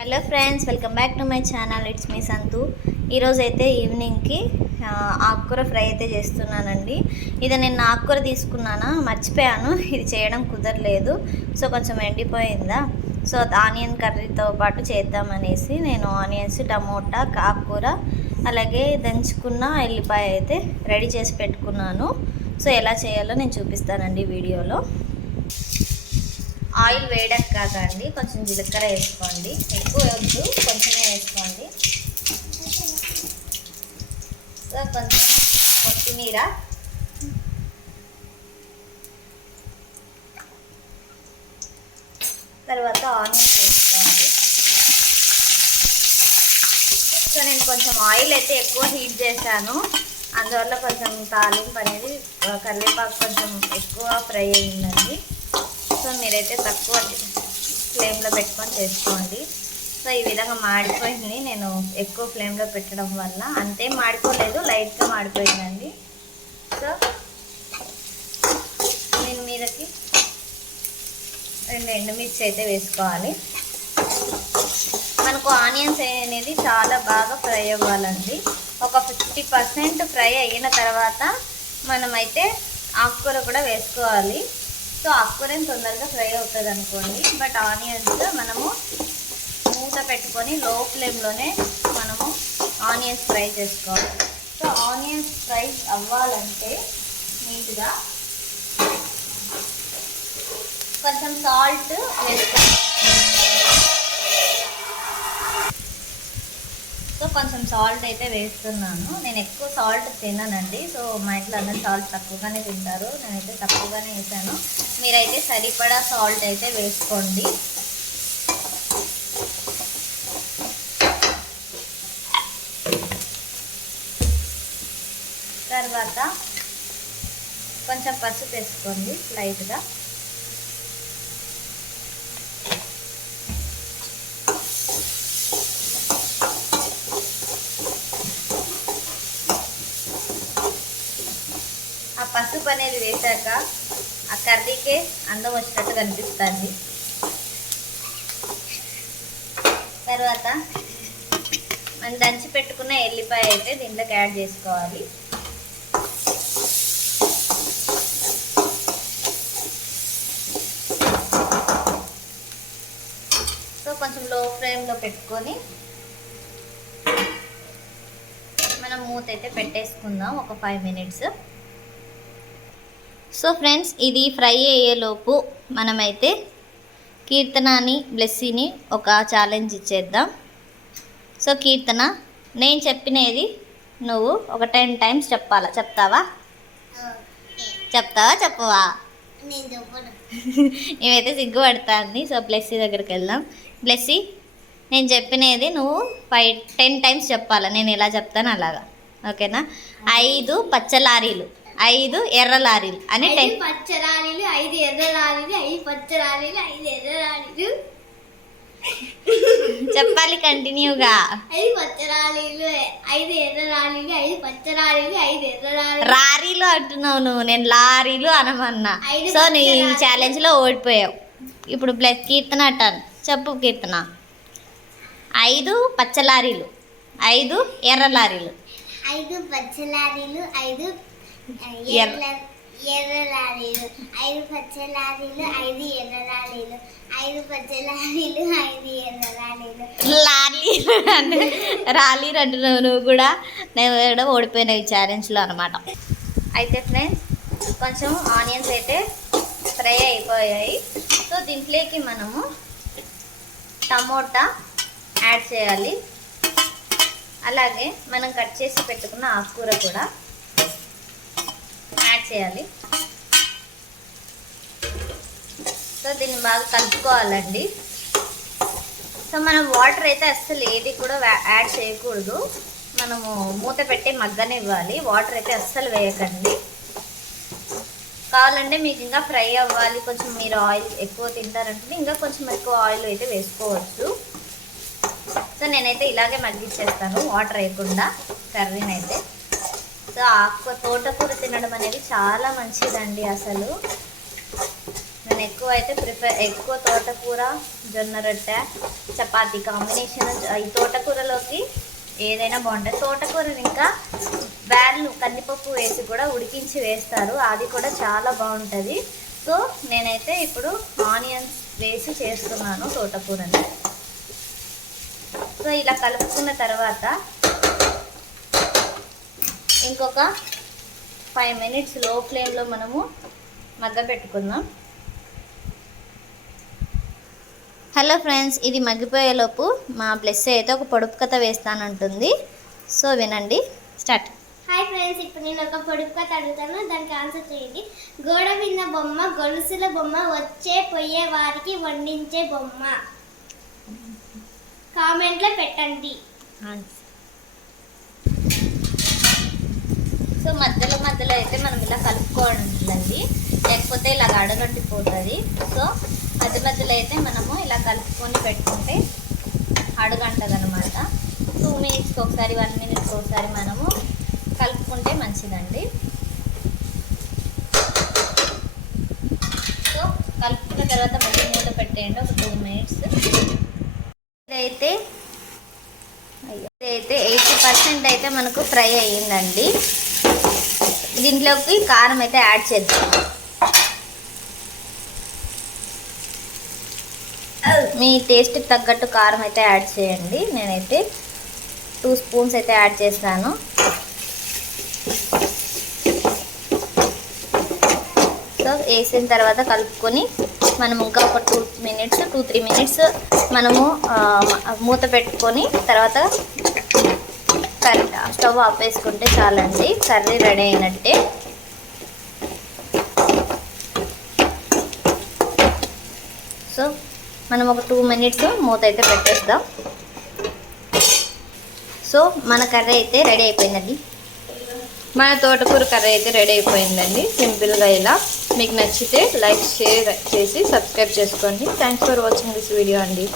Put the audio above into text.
Hello friends welcome back to my channel. It's me Santhu. ఈరోజు అయితే ఈవినింగ్కి ఆకుకూర fry అయితే చేస్తున్నానండి. ఇది నేను ఆకుకూర తీసుకున్నానా మర్చిపోయాను. ఇది చేయడం కుదరలేదు. సో కొంచెం ఎండిపోయిందా. సో ఆనియన్ కర్రీతో పాటు చేద్దామనేసి నేను ఆనియన్స్ టమోటా ఆకుకూర అలాగే దంచుకున్న ఎల్లిపాయ అయితే రెడీ చేసి పెట్టుకున్నాను. సో ఎలా చేయాలో నేను చూపిస్తానండి వీడియోలో. ఆయిల్ వేడెక్కాక అండి కొంచెం జీలకర్ర వేసుకోండి. ఎక్కువ వద్దు కొంచెమే వేసుకోండి. సో కొంచెం కొత్తిమీర. తర్వాత ఆనియన్స్ వేసుకోండి. సో నేను కొంచెం ఆయిల్ అయితే ఎక్కువ హీట్ చేశాను. అందువల్ల కొంచెం తాలింపు అనేది కరివేపాకు కొంచెం ఎక్కువ ఫ్రై అయ్యిందండి కోసం మీరైతే తక్కువ ఫ్లేమ్లో పెట్టుకొని చేసుకోండి. సో ఈ విధంగా మాడిపోయింది. నేను ఎక్కువ ఫ్లేమ్లో పెట్టడం వల్ల అంతే మాడిపోలేదు లైట్గా మాడిపోయిందండి. సో నేను మీదకి రెండు ఎండుమిర్చి అయితే వేసుకోవాలి. మనకు ఆనియన్స్ అనేది చాలా బాగా ఫ్రై అవ్వాలండి. ఒక ఫిఫ్టీ పర్సెంట్ ఫ్రై అయిన తర్వాత మనమైతే ఆకుకూర కూడా వేసుకోవాలి. సో ఆకుకూర తొందరగా ఫ్రై అవుతుంది అనుకోండి బట్ ఆనియన్స్ మనము మూత పెట్టుకొని లో ఫ్లేమ్లోనే మనము ఆనియన్స్ ఫ్రై చేసుకోవాలి. సో ఆనియన్స్ ఫ్రై అవ్వాలంటే నీట్గా కొంచెం సాల్ట్ వేసుకోవాలి. కొంచెం సాల్ట్ అయితే వేస్తున్నాను. నేను ఎక్కువ సాల్ట్ తిన్నానండి సో మా ఇంట్లో అందరు సాల్ట్ తక్కువగానే తింటారు. నేనైతే తక్కువగానే వేసాను. మీరైతే సరిపడా సాల్ట్ అయితే వేసుకోండి. తర్వాత కొంచెం పసుపు వేసుకోండి లైట్గా ఆ పసుపు అనేది వేశాక ఆ కర్రీకే అందం వచ్చినట్టు కనిపిస్తుంది. తర్వాత మనం దంచి పెట్టుకున్న ఎల్లిపాయ అయితే దీంట్లోకి యాడ్ చేసుకోవాలి. సో కొంచెం లో ఫ్లేమ్లో పెట్టుకొని మనం మూత అయితే పెట్టేసుకుందాం ఒక ఫైవ్ మినిట్స్ సో ఫ్రెండ్స్ ఇది ఫ్రై అయ్యేలోపు మనమైతే కీర్తనాని బ్లెస్సీని ఒక ఛాలెంజ్ ఇచ్చేద్దాం. సో కీర్తన నేను చెప్పినది నువ్వు ఒక టెన్ టైమ్స్ చెప్పాలా? చెప్తావా? చెప్తావా? చెప్పవా? నేను చెప్పను. ఇవైతే సిగ్గుపడుతుంది. సో బ్లెస్సీ దగ్గరికి వెళ్దాం. బ్లెస్సీ నేను చెప్పినది నువ్వు ఫైవ్ టెన్ టైమ్స్ చెప్పాలా? నేను ఎలా చెప్తాను అలాగా. ఓకేనా? ఐదు పచ్చ లారీలు ఐదు ఎర్ర లారీలు అని టెన్ పచ్చ రాణిలు ఐదు ఎర్ర రాణిలు ఐదు పచ్చ రాణిలు ఐదు ఎర్ర రాణిలు చెప్పాలి కంటిన్యూగా. ఐదు పచ్చ రాణిలు ఐదు ఎర్ర రాణిలు ఐదు పచ్చ రాణిలు ఐదు ఎర్ర రాణిలు రారీలు అంటున్నావు నువ్వు నేను లారీలు అనమన్నా. సో నీ పచ్చ లారీలు. ఛాలెంజ్లో ఓడిపోయావు. ఇప్పుడు బ్లెస్ కీర్తన అంటాను. చెప్పు కీర్తన. ఐదు పచ్చ లారీలు ఐదు ఎర్ర లారీలు. ఐదు పచ్చ లారీలు ఐదు ఎర్ర- లారీలు ఐదు పచ్చ లారీలు ఐదు ఎర్ర లారీలు ఐదు పచ్చ లారీలు ఐదు ఎర్ర లారీలు. లారీ అంటే రాలీ అంటున్నావు నువ్వు కూడా నేను కూడా ఓడిపోయిన ఈ ఛాలెంజ్లో అనమాట అయితే ఫ్రెండ్స్ కొంచెం ఆనియన్స్ అయితే ఫ్రై అయిపోయాయి. సో దీంట్లోకి మనము టమోటా యాడ్ చేయాలి. అలాగే మనం కట్ చేసి పెట్టుకున్న ఆకుకూర కూడా చేయాలి. సో దీన్ని బాగా కలుపుకోవాలండి. సో మనం వాటర్ అయితే అస్సలు ఏది కూడా యాడ్ చేయకూడదు. మనము మూత పెట్టి మగ్గనివ్వాలి. వాటర్ అయితే అస్సలు వేయకండి. కావాలంటే మీకు ఇంకా ఫ్రై అవ్వాలి. కొంచెం మీరు ఆయిల్ ఎక్కువ తింటారంటే ఇంకా కొంచెం ఎక్కువ ఆయిల్ అయితే వేసుకోవచ్చు. సో నేనైతే ఇలాగే మగ్గిచ్చేస్తాను. వాటర్ వేయకుండా కర్రీనైతే. సో ఆకు తోటకూర తినడం అనేది చాలా మంచిదండి అసలు. నేను ఎక్కువ అయితే ప్రిఫర్ ఎక్కువ తోటకూర జొన్న రొట్టె చపాతి కాంబినేషన్ ఈ తోటకూరలోకి ఏదైనా బాగుంటుంది. తోటకూరని ఇంకా బ్యార్లు కందిపప్పు వేసి కూడా ఉడికించి వేస్తారు. అది కూడా చాలా బాగుంటుంది. సో నేనైతే ఇప్పుడు ఆనియన్స్ వేసి చేస్తున్నాను తోటకూరని. సో ఇలా కలుపుకున్న తర్వాత ఇంకొక ఫైవ్ మినిట్స్లో ఫ్లేమ్లో మనము మగ్గ పెట్టుకుందాం. హలో ఫ్రెండ్స్ ఇది మగ్గిపోయేలోపు మా ప్లస్ అయితే ఒక పొడుపు కథ వేస్తానంటుంది. సో వినండి. స్టార్ట్ హాయ్ ఫ్రెండ్స్ ఇప్పుడు నేను ఒక పొడుపు కథ అడుగుతాను. దానికి ఆన్సర్ చేయండి. గోడ విన్న బొమ్మ గొలుసుల బొమ్మ వచ్చే పోయే వారికి వండించే బొమ్మ. కామెంట్లో పెట్టండి. సో మధ్యలో మధ్యలో అయితే మనం ఇలా కలుపుకోవాలండి. లేకపోతే ఇలా అడగట్టిపోతుంది సో మధ్య మధ్యలో అయితే మనము ఇలా కలుపుకొని పెట్టుకుంటే అడుగంటది అనమాట టూ మినిట్స్కి ఒకసారి వన్ మినిట్స్కి ఒకసారి మనము కలుపుకుంటే మంచిదండి. సో కలుపుకున్న తర్వాత మళ్ళీ మూత పెట్టేయండి. ఒక టూ మినిట్స్ ఇదైతే ఇదైతే ఎయిటీ పర్సెంట్ అయితే మనకు ఫ్రై అయ్యిందండి. దీంట్లోకి కారం అయితే యాడ్ చేద్దాం. మీ టేస్ట్కి తగ్గట్టు కారం అయితే యాడ్ చేయండి. నేనైతే టూ స్పూన్స్ అయితే యాడ్ చేస్తాను. సో వేసిన తర్వాత కలుపుకొని మనం ఇంకా ఒక two minutes two three minutes మనము మూత పెట్టుకొని తర్వాత కర్రీ స్టవ్ ఆపేసుకుంటే చాలండి. కర్రీ రెడీ అయినట్టే. సో మనం ఒక టూ మినిట్స్ మూత అయితే పెట్టేద్దాం. సో మన కర్రీ అయితే రెడీ అయిపోయిందండి. మన తోటకూర కర్రీ అయితే రెడీ అయిపోయిందండి. సింపుల్గా ఇలా. మీకు నచ్చితే లైక్ షేర్ చేసి సబ్స్క్రైబ్ చేసుకోండి. Thanks for watching this video అండి.